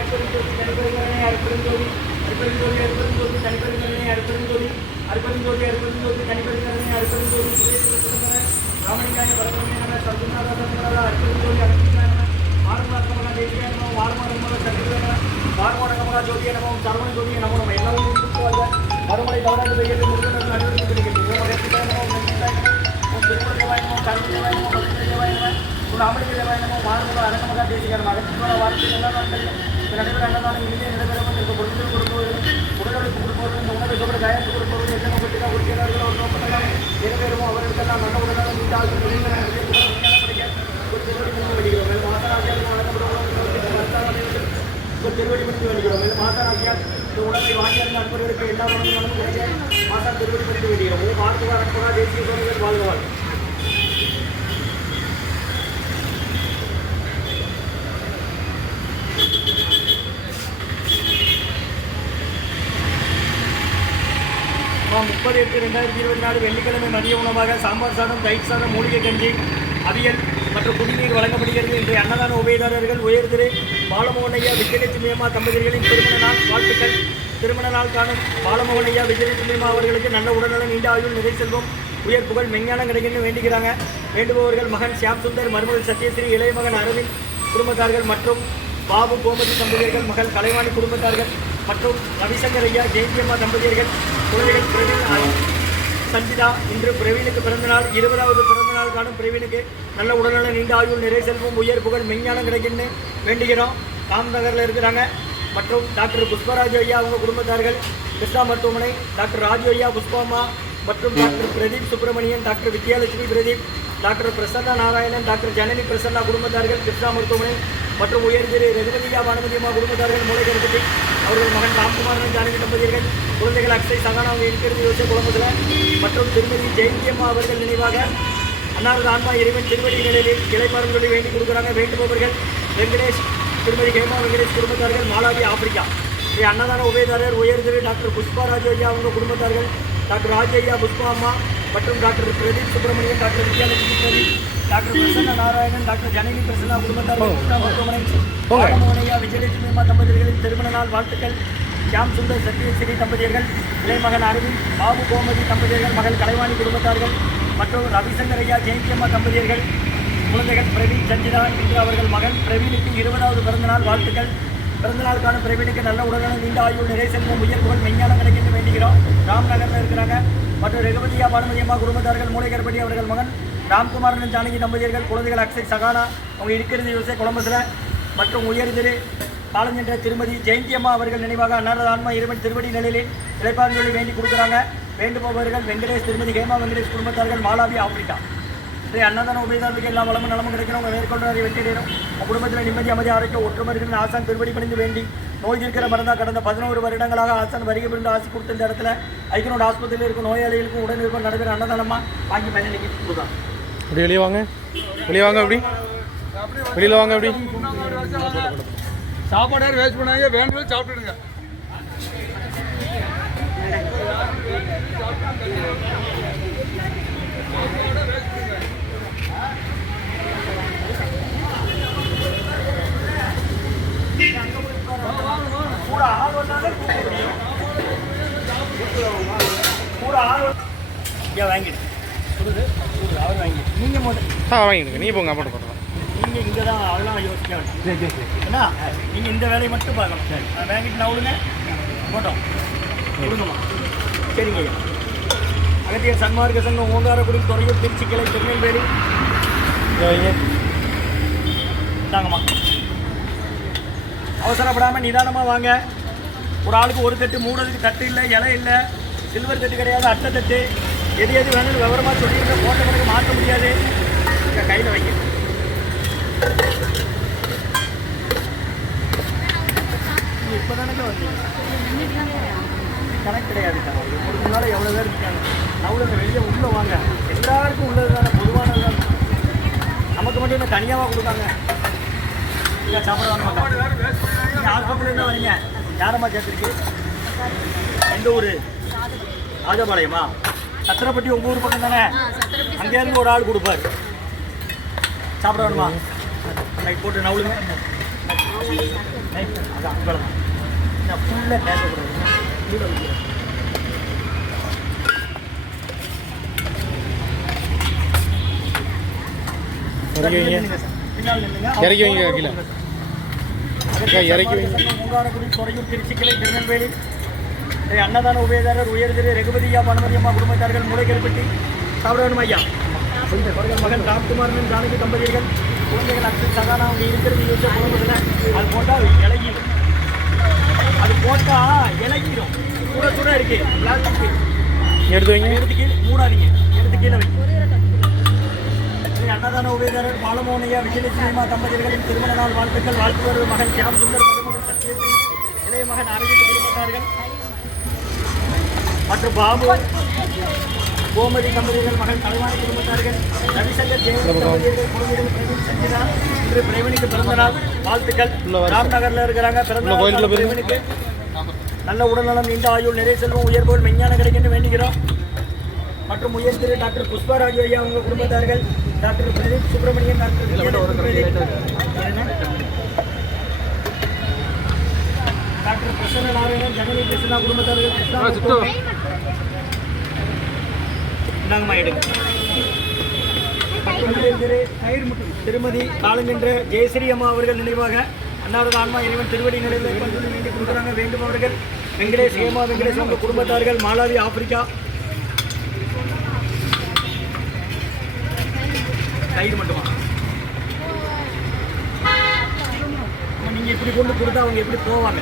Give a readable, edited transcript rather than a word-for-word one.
அற்பெருஞ்சோதி தனிப்பெருங்கருணை அற்பெருஞ்சோதி அற்பெருஞ்சோதி அற்பெருஞ்சோதி தனிப்பெருங்கருணை அற்பெருஞ்சோதி அற்பெருஞ்சோதி அற்பெருஞ்சோதி தனிப்பெருங்கருணை அற்பெருஞ்சோதி ராமலிங்காய பரமேஸ்வரன சர்வநாத அற்பெருஞ்சோதி அற்பெருஞ்சோதி மார்மலக்கமல தேசிய நமோ மார்மலக்கமல சர்வநாத மார்மலக்கமல ஜோதிய நமோ சர்வண ஜோதிய நமோ நம்ம எல்லாரும் கூப்பிடுவாங்க மறுமலை தவறாது பெய்யது முருகன் அனைவருக்கும் கிடைக்கிறது திருப்பதிவாய நமோ கருணதேவாய நமோ பக்ததேவாய நமோ ராமலிங்க தேவாய நமோ மார்மல அரங்கமகா தேசிய மகத்துவ வார்த்தை எல்லாம் நடைபெற அன்னதானம் இனிமே நடைபெறாமல் இருக்க பொருட்கள் கொடுப்பவர்கள் உடலுக்கு கொடுப்பவர்கள் இந்த உணவை சொல்ற காயத்து கொடுப்பவர்கள் எத்தனை பற்றினா கொடுக்கிறார்கள் ஒரு நோக்கத்தான் நிறைவேறுமோ அவர்களுக்கெல்லாம் நல்ல உடலாக நீண்டால் திருவடி பற்றி வேண்டுகிறோம் மாசாராக்கியால் இந்த உணவை வாங்கியிருந்த அன்பர்களுக்கு எல்லா உணவுகளும் கிடைக்க மாசா திருவடி பற்றி வேண்டுகிறோம் பார்த்து வரப்போதா தேசிய குழந்தைகள் வாழ்வாள் நாம் 30/8/2024 வெள்ளிக்கிழமை மதிய உணவாக சாம்பார் சாதம், தயிர் சாதம், மூலிகை கஞ்சி, அவியல் மற்றும் குடிநீர் வழங்கப்படுகிறது. இன்றைய அன்னதான உபயதாரர்கள் உயர் திரு பாலமோகனையா விஜயலட்சுமி அம்மா தம்பதியர்களின் திருமண நாள் வாழ்த்துக்கள். திருமண நாள் காணும் பாலமோகனையா விஜயலட்சுமி அம்மா அவர்களுக்கு நல்ல உடல்நலம், நீண்ட ஆயுள், நிறை செல்வம், உயர் புகழ், மெஞ்ஞானம் கிடைக்கணும்னு வேண்டுகிறாங்க. வேண்டுபவர்கள் மகன் ஷியாம் சுந்தர், மருமகள் சத்யஸ்ரீ, இளைய மகன் அரவிந்த் குடும்பத்தார்கள் மற்றும் பாபு கோமதி தம்பதியர்கள், மகள் கலைவாணி குடும்பத்தார்கள் மற்றும் ரவிசங்கர் ஐயா ஜெயந்தியம்மா தம்பதியர்கள் குழந்தைகள் பிரவீன் சந்திதா. இன்று பிரவீனுக்கு பிறந்தநாள், 20வது பிறந்தநாள் காணும் பிரவீனுக்கு நல்ல உடல்நல, நீண்ட ஆயுள், நிறை செல்வம், உயர் புகழ், மெஞ்ஞானம் கிடைக்குன்னு வேண்டுகிறோம். ராம்நகரில் இருக்கிறாங்க. மற்றும் டாக்டர் புஷ்பராஜ் ஐயா அவங்க குடும்பத்தார்கள், கிருஷ்ணா மருத்துவமனை, டாக்டர் ராஜு ஐயா, புஷ்பாமா மற்றும் doctor Pradeep Subramanian, doctor Vidyalakshmi Pradeep, doctor Prasanna Narayanan, doctor Janani Prasanna குடும்பத்தார்கள், கிருஷ்ணா மருத்துவமனை மற்றும் உயர் திரு ரகுபதியா பானுமதியம்மா குடும்பத்தார்கள், மூளைக்கருப்பட்டி அவர்கள் மகன் ராம்குமாரன், ஜானகி தம்பதியர்கள், குழந்தைகள் அக்ஷய் சகானா அவங்க இருக்கிறது யோசிய குடும்பத்தில் மற்றும் திருமதி ஜெயந்தியம்மா அவர்கள் நினைவாக அன்னாரது ஆன்மா இறைவன் திருவடி நிலையில் இளைப்பாறும் சொல்லி வேண்டி கொடுக்குறாங்க. வேண்டுபவர்கள் வெங்கடேஷ், திருமதி ஹேமா வெங்கடேஷ் குடும்பத்தார்கள், மாலாவி, ஆப்பிரிக்கா. அன்னதான உபயதாரர் உயர் திரு டாக்டர் புஷ்பராஜ் ஐயா அவங்க குடும்பத்தார்கள், டாக்டர் ராஜ் ஐயா, புஷ்பா அம்மா மற்றும் doctor Pradeep Subramanian, doctor Vidyalakshmi Pradeep, doctor Prasanna Narayanan, doctor Janani Prasanna குடும்பத்தார்கள், மருத்துவமனை, பாலமோகனையா விஜயலட்சுமி அம்மா தம்பதியர்களின் திருமண நாள் வாழ்த்துக்கள். ஷியாம் சுந்தர், சத்யஸ்ரீ தம்பதியர்கள், இளைமகன் அரவிந்த், பாபு கோமதி தம்பதியர்கள், மகள் கலைவாணி குடும்பத்தார்கள் மற்றும் ரவிசங்கர் ஐயா ஜெயந்தியம்மா தம்பதியர்கள், குழந்தைகள் பிரவீன் சந்திரா. இன்று அவர்கள் மகன் பிரவீனுக்கு 20வது பிறந்தநாள் வாழ்த்துக்கள். பிறந்தநாளுக்கான பிரவீனுக்கு நல்ல உடல்நலம், நீண்ட ஆயுள், நிறை செல்வம், உயர் புகழ், மெஞ்ஞானம் கிடைக்கின்ற வேண்டுகிறோம். ராம்நகரில் இருக்கிறாங்க. மற்றும் ரகுபதியா பானுமதியம்மா குடும்பத்தார்கள், மூளைக்கருப்பட்டி அவர்கள் மகன் ராம்குமாரன், ஜானகி தம்பதியர்கள், குழந்தைகள் அக்ஷய் சகானா அவங்க இருக்கிறது யோசிய குழம்பத்தில் மற்றும் உயர் திரு காலஞ்சென்ற திருமதி ஜெயந்தியம்மா அவர்கள் நினைவாக அன்னாரது ஆன்மா இறைவன் திருவடி நிலையில் இளைப்பாறுதலை வேண்டி கொடுக்குறாங்க. வேண்டுபவர்கள் வெங்கடேஷ், திருமதி ஹேமா வெங்கடேஷ் குடும்பத்தார்கள், மாலாவி, ஆப்பிரிக்கா. அன்னதான உபயதாரர்களுக்கு எல்லா வளமும் நலமும் கிடைக்கிறவங்க மேற்கொண்டு வெற்றியடையும். குடும்பத்தில் நிம்மதி, அமைதி, ஆரோக்கியம், ஒற்றுமை இருக்கிற ஆசான் திருவடி பணிந்து வேண்டி நோய் இருக்கிற மருந்தா கடந்த 11 வருடங்களாக ஆசான் வருகை புரிந்து ஆசி கொடுத்த இந்த இடத்துல ஐக்கியனோட ஆஸ்பத்திரியில் இருக்கும் நோயாளிகளுக்கும் உடன் இருக்கும் நடைபெற அன்னதானமாக வாங்கி மேலே நிற்கி கொடுக்கலாம். அப்படி வெளியே வாங்க, வெளியே வாங்க, அப்படி வெளியில் வாங்க. அப்படி சாப்பாடு யாரும் வேஸ்ட் பண்ணாங்க, வேணும் சாப்பிட்டுடுங்க. வாங்கிடு அவர் வாங்கி நீங்கள் வாங்கிடுங்க. நீங்கள் போங்க, அமௌண்ட் போட்டுருவோம். நீங்கள் இங்கே தான் அதெல்லாம் யோசிக்க வேண்டாம். ஏன்னா நீங்கள் இந்த வேலையை மட்டும் பார்க்கணும். வாங்கிட்டு நான் விடுங்க, போட்டோம் கொடுங்கம்மா. சரிங்க ஐயா. அகத்தியர் சன்மார்க்க சங்கம், ஓங்காரக்குடி, துறையூர், திருச்சி கிளை, திருநெல்வேலி. தாங்கம்மா, அவசரப்படாமல் நிதானமாக வாங்க. ஒரு ஆளுக்கு ஒரு தட்டு, மூடுறதுக்கு தட்டு இல்லை, இலை இல்லை, சில்வர் தட்டு கிடையாது, அட்டை தட்டு. எது எது வேணும்னு விவரமாக சொல்லிடுங்க. போட்ட பிறகு மாற்ற முடியாது. கையில் வைங்க. இப்போ தானே வந்தீங்க, கணக்கு கிடையாது. ஒரு முன்னால் எவ்வளோ பேர் இருக்காங்க. நவுலுங்க வெளியே உள்ளே வாங்க. எல்லாருக்கும் உள்ளது தானே, பொதுவானது தான். நமக்கு மட்டும் என்ன தனியாக கொடுக்காங்க. இல்லை சாப்பிட வாங்க மாட்டாங்க. நீங்கள் ஆஸ்பத்திரியில் வரீங்க. யாரம்மா சேர்த்துருக்கு? எந்த ஊர்? ராஜபாளையமா? சத்திரப்பட்டி உங்கள் ஊர் பக்கம் தானே? அங்கேருந்து ஒரு ஆள் கொடுப்பார். சாப்பிட வேணுமா? போட்டு நவுலுங்க. அது அவ்வளோதான். நான் ஃபுல்லாக கேட்கக்கூடாது. கீழே வைக்கிறேன். இறக்கி வைங்க. நில்லுங்க சார். பின்னால் நில்லுங்க. இறக்கி வைங்க கீழே. அக்கா, இறக்கி வைங்க. மூங்காரக்குடி, துறையூர், திருச்சிக்கிளை, திருநெல்வேலி அன்னதான உபயதாரர் உயர்திரு ரகுபதியா பணமதியம்மா குடும்பத்தார்கள் மூளைக்கல்பட்டி சாப்பிட வேணும் ஐயா. அவர்கள் மகன் ராம்குமாரன் ஜானகி தம்பதியர்கள் குழந்தைகள் அக்ஷன் சதானா அவங்க இருக்கிறது யூஸ் குடும்பத்தில் அது போட்டால் இலகிடும். அது போட்டால் இலகிடும். சுட சுட இருக்கு பிளாஸ்டிக். எடுத்து வைங்க. எடுத்து கீழே மூடாதீங்க. எடுத்து கீழே வைங்க. அன்னதான உபயதாரர் பாலமோனையா விஜயலட்சுமிமா தம்பதியர்களின் திருமண நாள் வாழ்த்துக்கள். வாழ்த்துவர் மகன் தியாம் சுந்தர், மருமகள் சத்யஸ்ரீ, இளைய மகன் அரவிந்த் குடும்பத்தார்கள் மற்றும் பாபு கோமதி தம்பதியர்கள் மகன் தலைவாணி குடும்பத்தார்கள் ரவிசங்கர் ஜெயந்த் தம்பதியர்கள் குழந்தைகள் பிரவீன் சஞ்சிதா இன்று பிரவீனுக்கு பிறந்த நாள் வாழ்த்துக்கள். ராம்நகர்ல இருக்கிறாங்க. பிறந்த நாள் பிரவீனுக்கு நல்ல உடல்நலம், நீண்ட ஆயுள், நிறைய செல்வம், உயர்போல் மெஞ்ஞானம் கிடைக்கின்ற வேண்டுகிறோம். மற்றும் உயர் திரு டாக்டர் புஷ்பராஜ் ஐயா அவங்க குடும்பத்தார்கள், டாக்டர் பிரதீப் சுப்பிரமணியன், டாக்டர் பிரசன்ன நாராயணன், ஜனனி கிருஷ்ணா குடும்பத்தார்கள். இந்தாங்கம்மா எடுங்க. திருமதி காலங்கென்ற ஜெயஸ்ரீ அம்மா அவர்கள் நினைவாக அன்னாரது ஆன்மா இறைவன் திருவடி நிலையில் வேண்டி கொடுக்குறாங்க. வேண்டும் அவர்கள் வெங்கடேஷ், ஹேமா வெங்கடேஷ் அவங்க குடும்பத்தார்கள், மாலாவி, ஆப்பிரிக்கா. தயிர் மட்டுமா? நீங்கள் இப்படி கொண்டு கொடுத்தா அவங்க எப்படி போவாங்க?